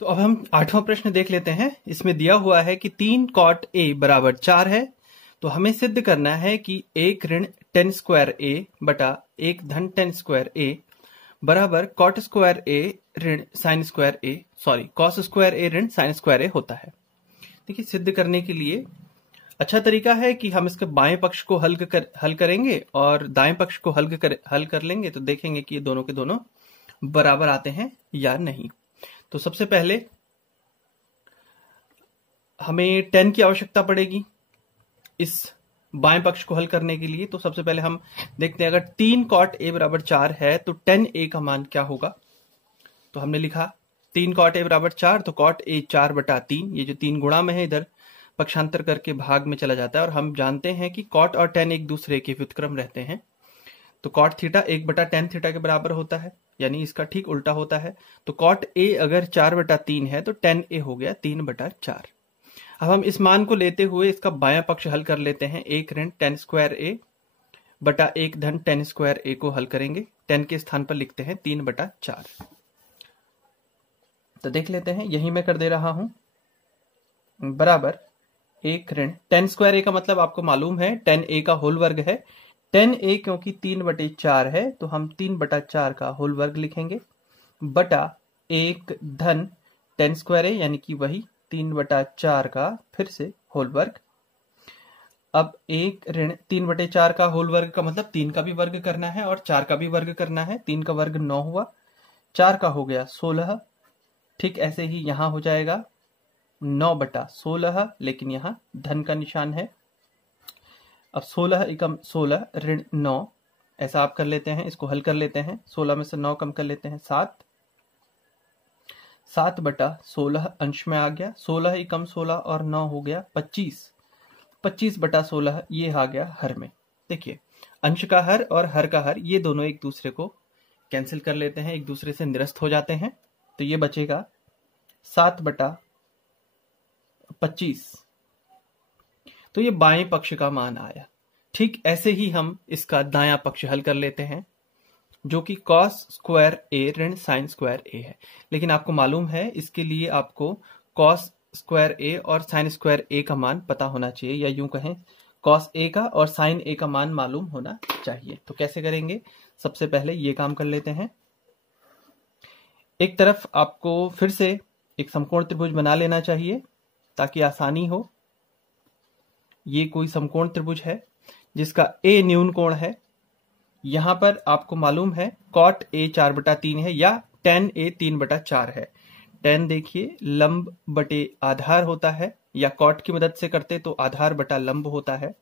तो अब हम 8वां प्रश्न देख लेते हैं। इसमें दिया हुआ है कि 3 cot a बराबर 4 है। तो हमें सिद्ध करना है कि 1 ऋण tan स्क्वायर a बटा 1 धन tan स्क्वायर a बराबर cot स्क्वायर a ऋण sin square a cos square a ऋण sin स्क्वायर a होता है। देखिए, सिद्ध करने के लिए अच्छा तरीका है कि हम इसके बाएं पक्ष को हल करेंगे और दाएं पक्ष को हल कर लेंगे, तो देखेंगे कि ये दोनों के दोनों बराबर आते हैं या नहीं। तो सबसे पहले हमें 10 की आवश्यकता पड़ेगी इस बाएं पक्ष को हल करने के लिए। तो सबसे पहले हम देखते हैं, अगर 3 cot a बराबर 4 है तो tan a का मान क्या होगा। तो हमने लिखा 3 cot a बराबर 4, तो cot a 4 बटा 3, ये जो 3 गुणा में है इधर पक्षांतर करके भाग में चला जाता है। और हम जानते हैं कि cot और tan एक दूसरे के व्युत्क्रम रहते हैं। तो cot थीटा 1 बटा tan थीटा के बराबर होता है, यानी इसका ठीक उल्टा होता है। तो cot a अगर 4 बटा 3 है तो tan a हो गया 3 बटा 4। अब हम इस मान को लेते हुए इसका बायां पक्ष हल कर लेते हैं। 1 ऋण tan स्क्वायर a बटा 1 धन tan स्क्वायर a को हल करेंगे। tan के स्थान पर लिखते हैं 3 बटा 4। तो देख लेते हैं, यही मैं कर दे रहा हूं, बराबर 1 ऋण tan स्क्वायर a का मतलब आपको मालूम है tan a का होल वर्ग है। tan a क्योंकि 3 बटे 4 है तो हम 3 बटा 4 का होल वर्ग लिखेंगे, बटा 1 धन tan स्क्वायर a यानी कि वही 3 बटा 4 का फिर से होल वर्ग। अब 1 ऋण 3 बटे 4 का होल वर्ग का मतलब 3 का भी वर्ग करना है और 4 का भी वर्ग करना है। 3 का वर्ग 9 हुआ, 4 का हो गया 16। ठीक ऐसे ही यहां हो जाएगा 9 बटा 16, लेकिन यहां धन का निशान है। अब 16 एकम 16 ऋण 9, ऐसा आप कर लेते हैं, इसको हल कर लेते हैं। 16 में से 9 कम कर लेते हैं 7, 7 बटा 16 अंश में आ गया। 16 एकम 16 और 9 हो गया 25, 25 बटा 16 ये आ गया हर में। देखिए, अंश का हर और हर का हर ये दोनों एक दूसरे को कैंसिल कर लेते हैं, एक दूसरे से निरस्त हो जाते हैं। तो ये बचेगा 7 बटा 25। तो ये बाएं पक्ष का मान आया। ठीक ऐसे ही हम इसका दायां पक्ष हल कर लेते हैं, जो कि cos स्क्वायर a ऋण sin स्क्वायर a है। लेकिन आपको मालूम है इसके लिए आपको cos स्क्वायर a और sin स्क्वायर a का मान पता होना चाहिए, या यूं कहें cos a का और sin a का मान मालूम होना चाहिए। तो कैसे करेंगे, सबसे पहले ये काम कर लेते हैं। एक तरफ आपको फिर से एक समकोण त्रिभुज बना लेना चाहिए ताकि आसानी हो। ये कोई समकोण त्रिभुज है जिसका a न्यून कोण है। यहां पर आपको मालूम है cot a 4 बटा 3 है या tan a 3 बटा 4 है। tan देखिए लंब बटे आधार होता है, या cot की मदद से करते तो आधार बटा लंब होता है,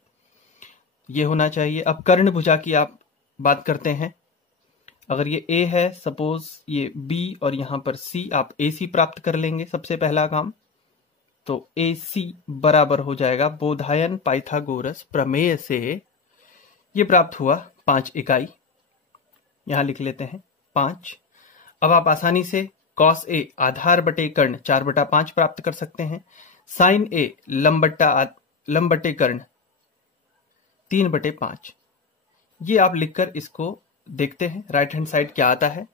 ये होना चाहिए। अब कर्ण भुजा की आप बात करते हैं। अगर ये a है, सपोज ये b और यहां पर c, आप ac प्राप्त कर लेंगे सबसे पहला काम। तो AC बराबर हो जाएगा बोधायन पाइथागोरस प्रमेय से ये प्राप्त हुआ 5 इकाई, यहां लिख लेते हैं 5। अब आप आसानी से cos A आधार बटे कर्ण 4 बटा 5 प्राप्त कर सकते हैं। sin A लंब बटे कर्ण 3 बटे 5। ये आप लिखकर इसको देखते हैं राइट हैंड साइड क्या आता है।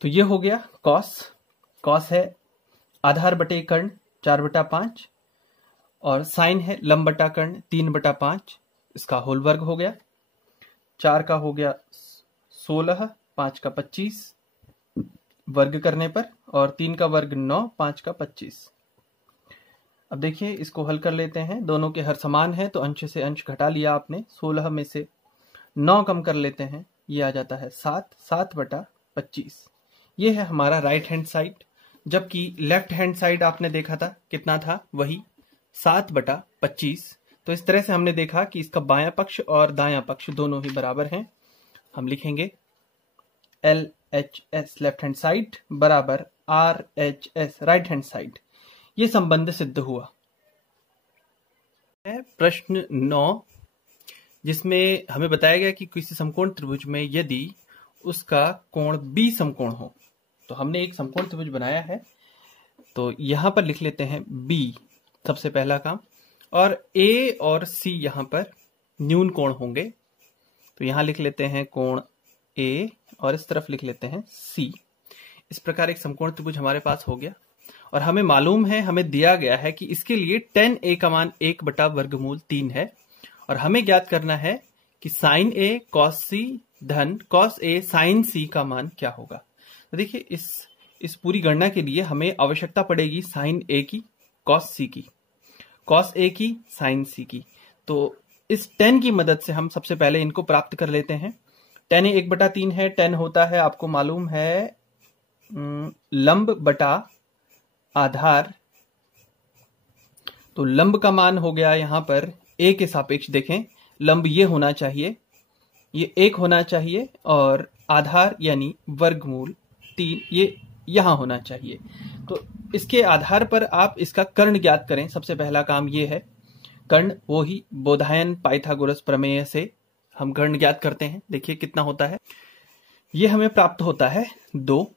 तो ये हो गया cos है आधार बटे कर्ण 4 बटा 5 और साइन है लंब बटा कर्ण 3 बटा 5, इसका होल वर्ग हो गया। 4 का हो गया 16, 5 का 25 वर्ग करने पर, और 3 का वर्ग 9, 5 का 25। अब देखिए इसको हल कर लेते हैं। दोनों के हर समान है तो अंश से अंश घटा लिया आपने। 16 में से 9 कम कर लेते हैं, ये आ जाता है 7, 7 बटा 25। ये है हमारा राइट हैंड साइड। जबकि लेफ्ट हैंड साइड आपने देखा था कितना था, वही 7 बटा 25। तो इस तरह से हमने देखा कि इसका बायां पक्ष और दायां पक्ष दोनों ही बराबर हैं। हम लिखेंगे LHS लेफ्ट हैंड साइड बराबर RHS राइट हैंड साइड। ये संबंध सिद्ध हुआ। प्रश्न 9, जिसमें हमें बताया गया कि किसी समकोण त्रिभुज में यदि उसका कोण B समकोण हो, तो हमने एक समकोण त्रिभुज बनाया है। तो यहां पर लिख लेते हैं B सबसे पहला काम, और A और C यहां पर न्यून कोण होंगे। तो यहां लिख लेते हैं कोण A और इस तरफ लिख लेते हैं C। इस प्रकार एक समकोण त्रिभुज हमारे पास हो गया और हमें मालूम है, हमें दिया गया है कि इसके लिए tan a का मान 1/वर्गमूल 3 है और हमें ज्ञात करना है कि sin a cos c धन cos a sin c का मान क्या होगा। तो देखिए इस पूरी गणना के लिए हमें आवश्यकता पड़ेगी sin a की, cos c की, cos a की, sin c की। तो इस tan की मदद से हम सबसे पहले इनको प्राप्त कर लेते हैं। tan a 1/3 है, tan होता है आपको मालूम है लंब बटा आधार। तो लंब का मान हो गया यहां पर a के सापेक्ष, देखें लंब ये होना चाहिए, ये 1 होना चाहिए और आधार यानी वर्गमूल 3 ये यहां होना चाहिए। तो इसके आधार पर आप इसका कर्ण ज्ञात करें। सबसे पहला काम ये है, कर्ण वो ही बोधायन पाइथागोरस प्रमेय से हम कर्ण ज्ञात करते हैं। देखिए कितना होता है, ये हमें प्राप्त होता है 2,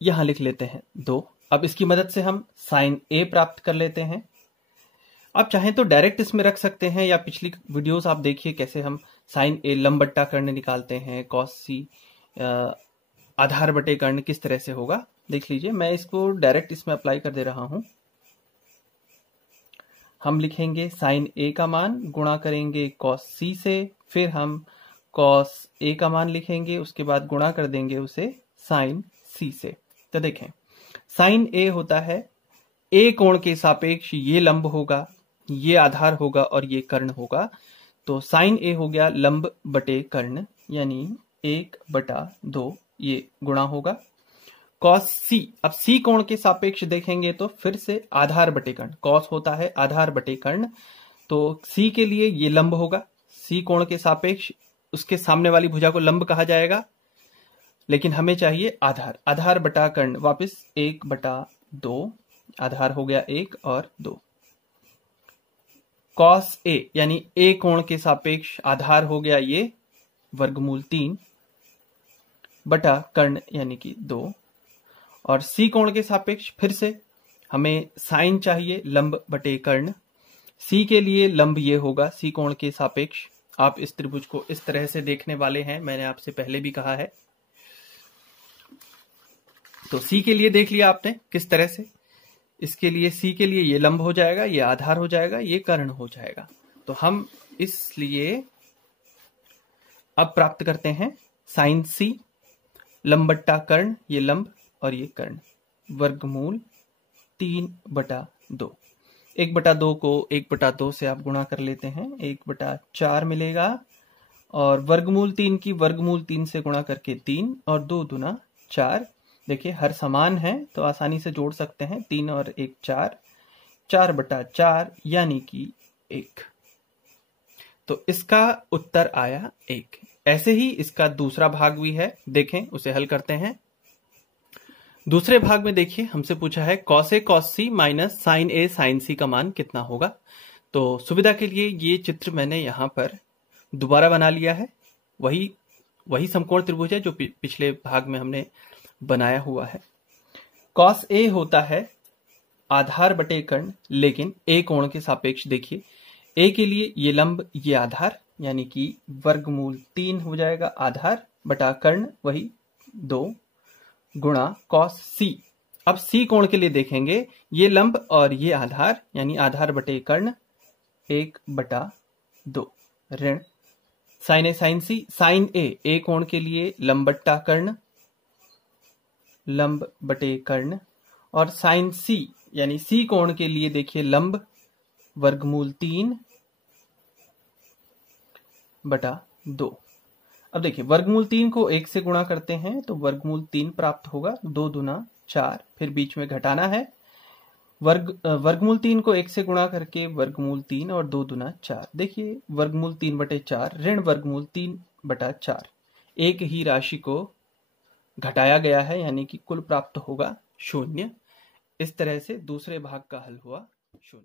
यहां लिख लेते हैं 2। अब इसकी मदद से हम sin a प्राप्त कर लेते हैं। आप चाहें तो डायरेक्ट इसमें रख सकते हैं या पिछली वीडियोस आप देखिए कैसे हम sin a लंब बट्टा कर्ण निकालते हैं, cos c आधार बटे कर्ण किस तरह से होगा देख लीजिए। मैं इसको डायरेक्ट इसमें अप्लाई कर दे रहा हूं। हम लिखेंगे sin a का मान गुणा करेंगे cos c से, फिर हम cos a का मान लिखेंगे, उसके बाद गुणा कर देंगे उसे sin c से। तो देखें sin a होता है a कोण के सापेक्ष ये लंब होगा, ये आधार होगा और ये कर्ण होगा। तो sin a हो गया लंब बटे कर्ण यानी 1/2, ये गुणा होगा। cos c, अब c कोण के सापेक्ष देखेंगे तो फिर से आधार बटे कर्ण, cos होता है आधार बटे कर्ण, तो c के लिए ये लंब होगा, c कोण के सापेक्ष उसके सामने वाली भुजा को लंब कहा जाएगा, लेकिन हमें चाहिए आधार, आधार बटा कर्ण वापस 1/2, आधार हो गया 1 और 2। cos a यानी a कोण के सापेक्ष आधार हो गया ये वर्गमूल 3 बटा कर्ण यानी कि 2, और c कोण के सापेक्ष फिर से हमें साइन चाहिए लंब बटे कर्ण, c के लिए लंब ये होगा c कोण के सापेक्ष। आप इस त्रिभुज को इस तरह से देखने वाले हैं, मैंने आपसे पहले भी कहा है। तो c के लिए देख लिया आपने किस तरह से, इसके लिए c के लिए ये लंब हो जाएगा, ये आधार हो जाएगा, ये कर्ण हो जाएगा। तो हम इसलिए अब प्राप्त करते हैं sin c लंब बट्टा कर्ण, ये लंब और ये कर्ण, वर्गमूल 3/2। 1/2 को 1/2 से आप गुणा कर लेते हैं, 1/4 मिलेगा और वर्गमूल 3 की वर्गमूल 3 से गुणा करके 3 और 2 दूना 4। देखिए हर समान है तो आसानी से जोड़ सकते हैं, 3 और 1 4, 4/4 यानी कि 1। तो इसका उत्तर आया 1। ऐसे ही इसका दूसरा भाग भी है, देखें उसे हल करते हैं। दूसरे भाग में देखिए हमसे पूछा है cos a cos c minus sin a sin c का मान कितना होगा। तो सुविधा के लिए ये चित्र मैंने यहां पर दोबारा बना लिया है, वही समकोण त्रिभुज है जो पिछले भाग में हमने बनाया हुआ है। cos a होता है आधार बटे कर्ण, लेकिन a कोण के सापेक्ष देखिए a के लिए ये लंब ये आधार यानी कि वर्गमूल 3 हो जाएगा, आधार बटा कर्ण वही 2 गुणा cos c। अब c कोण के लिए देखेंगे ये लंब और ये आधार यानी आधार बटे कर्ण 1/2 ऋण sin a sin c, sin a कोण के लिए लंब बट्टा कर्ण लंब बटे कर्ण, और sin c यानी c कोण के लिए देखिए लंब वर्गमूल 3/2। अब देखिए वर्गमूल 3 को 1 से गुणा करते हैं तो वर्गमूल 3 प्राप्त होगा, 2 दूना 4, फिर बीच में घटाना है। वर्गमूल 3 को 1 से गुणा करके वर्गमूल 3 और 2 दूना 4। देखिए वर्गमूल 3/4 ऋण वर्गमूल 3/4, एक ही राशि को घटाया गया है यानी कि कुल प्राप्त होगा 0। इस तरह से दूसरे भाग का हल हुआ 0।